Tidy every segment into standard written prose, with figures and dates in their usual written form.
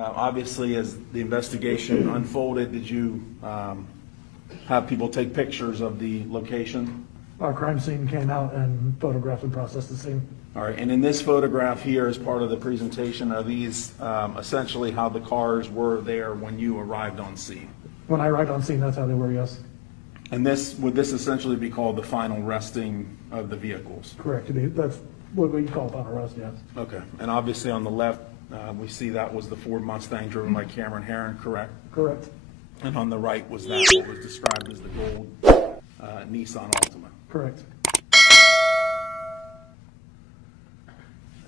Obviously, as the investigation unfolded, did you have people take pictures of the location? Our crime scene came out and photographed and processed the scene. All right, and in this photograph here, as part of the presentation, are these essentially how the cars were there when you arrived on scene? When I arrived on scene, that's how they were, yes. And would this essentially be called the final resting of the vehicles? Correct. That's what we call final arrest, yes. Okay, and obviously on the left, we see that was the Ford Mustang driven by Herrin, correct? Correct. And on the right was that what was described as the gold Nissan Altima. Correct.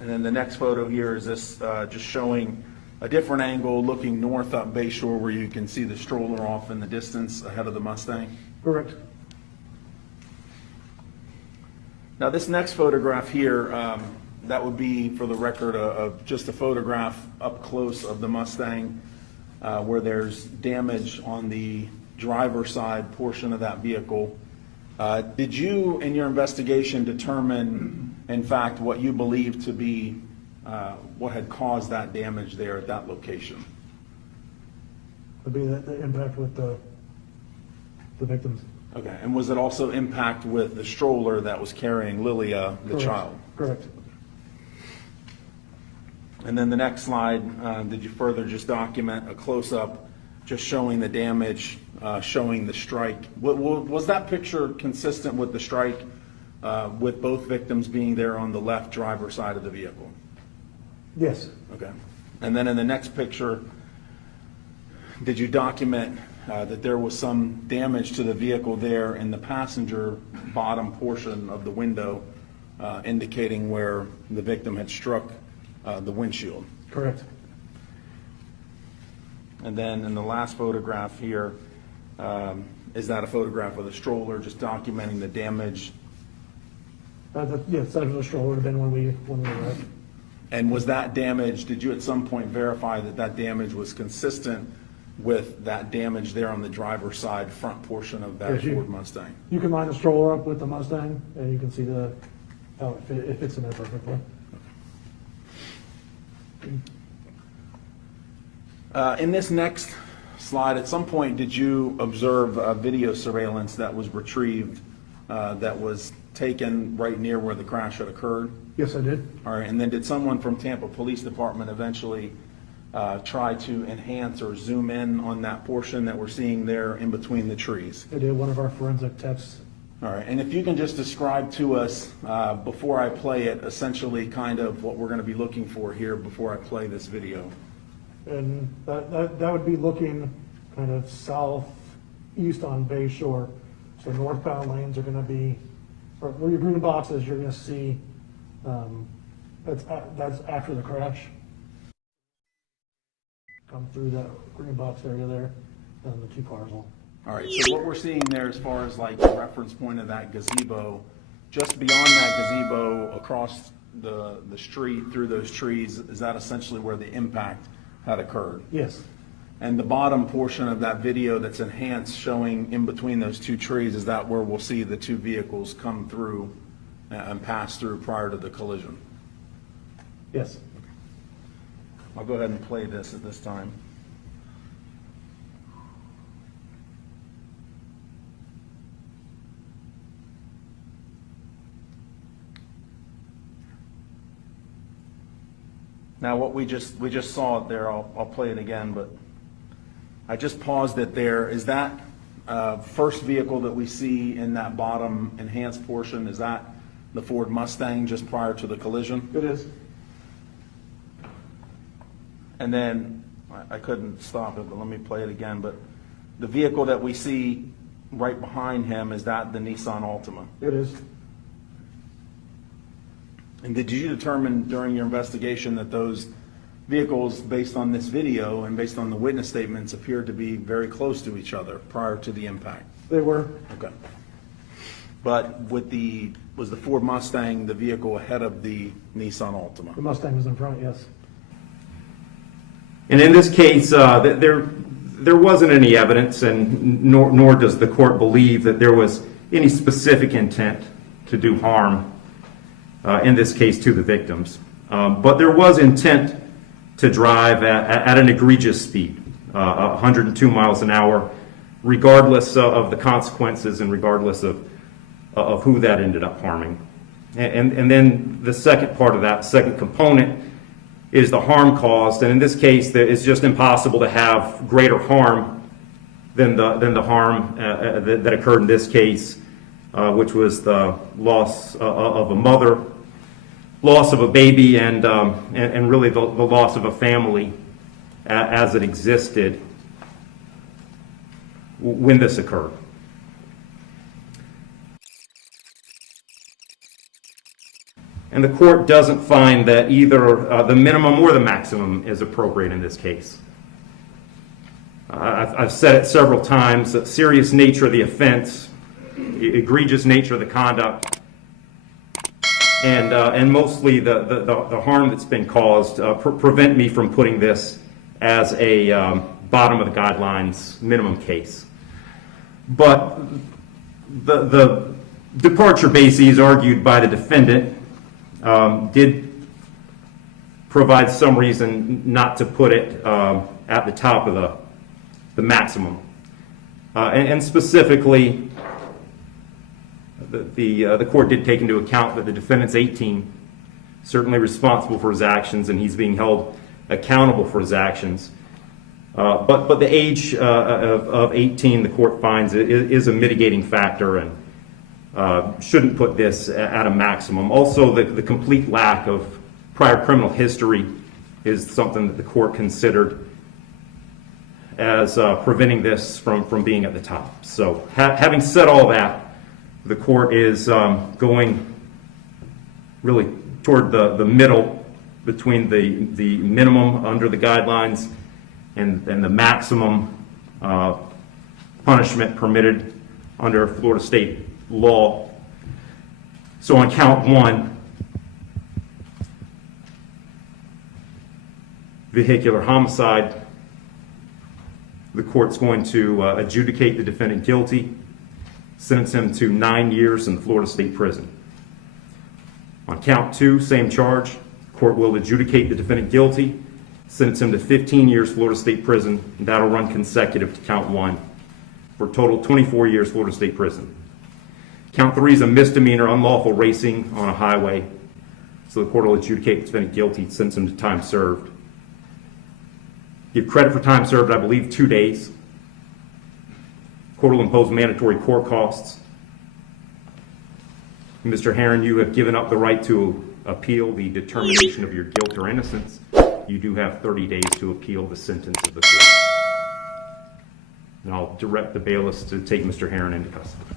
And then the next photo here is this just showing a different angle looking north up Bayshore where you can see the stroller off in the distance ahead of the Mustang. Correct. Now this next photograph here, that would be for the record of just a photograph up close of the Mustang where there's damage on the driver's side portion of that vehicle. Did you, in your investigation, determine, in fact, what you believe to be what had caused that damage there at that location? Would be the impact with the victims. Okay, and was it also impact with the stroller that was carrying Lilia, the Correct. child? Correct. And then the next slide, did you further just document a close-up just showing the damage, showing the strike? Was that picture consistent with the strike with both victims being there on the left driver's side of the vehicle? Yes. Okay. And then in the next picture, did you document that there was some damage to the vehicle there in the passenger bottom portion of the window, indicating where the victim had struck the windshield? Correct. And then in the last photograph here, is that a photograph of the stroller, just documenting the damage? Yes, that was the stroller would have been when we arrived. And was that damage, did you at some point verify that that damage was consistent with that damage there on the driver's side front portion of that Yes, Ford Mustang? You can line the stroller up with the Mustang, and you can see how it fits in there perfectly. In this next slide, at some point, did you observe video surveillance that was retrieved that was taken right near where the crash had occurred? Yes, I did. All right, and then did someone from Tampa Police Department eventually try to enhance or zoom in on that portion that we're seeing there in between the trees? I did. One of our forensic techs. All right, and if you can just describe to us, before I play it, essentially kind of what we're going to be looking for here before I play this video. And that would be looking kind of southeast on Bayshore. So northbound lanes are going to be, where your green boxes, you're going to see, that's after the crash. Come through that green box area there, and the two cars will. All right, so what we're seeing there as far as like the reference point of that gazebo, just beyond that gazebo across the street through those trees, is that essentially where the impact had occurred? Yes. And the bottom portion of that video that's enhanced showing in between those two trees, is that where we'll see the two vehicles come through and pass through prior to the collision? Yes. I'll go ahead and play this at this time. Now what we just saw it there, I'll play it again, but I just paused it there. Is that first vehicle that we see in that bottom enhanced portion, is that the Ford Mustang just prior to the collision? It is. And then, I couldn't stop it, but let me play it again, but the vehicle that we see right behind him, is that the Nissan Altima? It is. And did you determine during your investigation that those vehicles, based on this video and based on the witness statements, appeared to be very close to each other prior to the impact? They were. Okay. But was the Ford Mustang the vehicle ahead of the Nissan Altima? The Mustang was in front, yes. And in this case, there wasn't any evidence, and nor does the court believe that there was any specific intent to do harm, in this case, to the victims. But there was intent to drive at an egregious speed, 102 miles an hour, regardless of the consequences and regardless of who that ended up harming. And then the second part of that, second component, is the harm caused. And in this case, it's just impossible to have greater harm than the harm that occurred in this case, which was the loss of a mother, loss of a baby, and really the loss of a family as it existed when this occurred. And the court doesn't find that either the minimum or the maximum is appropriate in this case. I've said it several times, that serious nature of the offense, egregious nature of the conduct, and mostly the harm that's been caused prevent me from putting this as a bottom of the guidelines minimum case. But the departure bases argued by the defendant did provide some reason not to put it at the top of the maximum. And specifically, the court did take into account that the defendant's 18, certainly responsible for his actions, and he's being held accountable for his actions. But the age of 18, the court finds, is a mitigating factor and shouldn't put this at a maximum. Also, the complete lack of prior criminal history is something that the court considered as preventing this from being at the top. So having said all that, the court is going really toward the middle between the minimum under the guidelines and the maximum punishment permitted under Florida state law. So on count one, vehicular homicide, the court's going to adjudicate the defendant guilty, sentence him to 9 years in the Florida State Prison. On count two, same charge, the court will adjudicate the defendant guilty, sentence him to 15 years Florida State Prison, and that'll run consecutive to count one, for a total 24 years Florida State Prison. Count three is a misdemeanor, unlawful racing on a highway, so the court will adjudicate the defendant guilty, sentence him to time served. Give credit for time served, I believe, 2 days. Court will impose mandatory court costs. Mr. Herrin, you have given up the right to appeal the determination of your guilt or innocence. You do have 30 days to appeal the sentence of the court. And I'll direct the bailiffs to take Mr. Herrin into custody.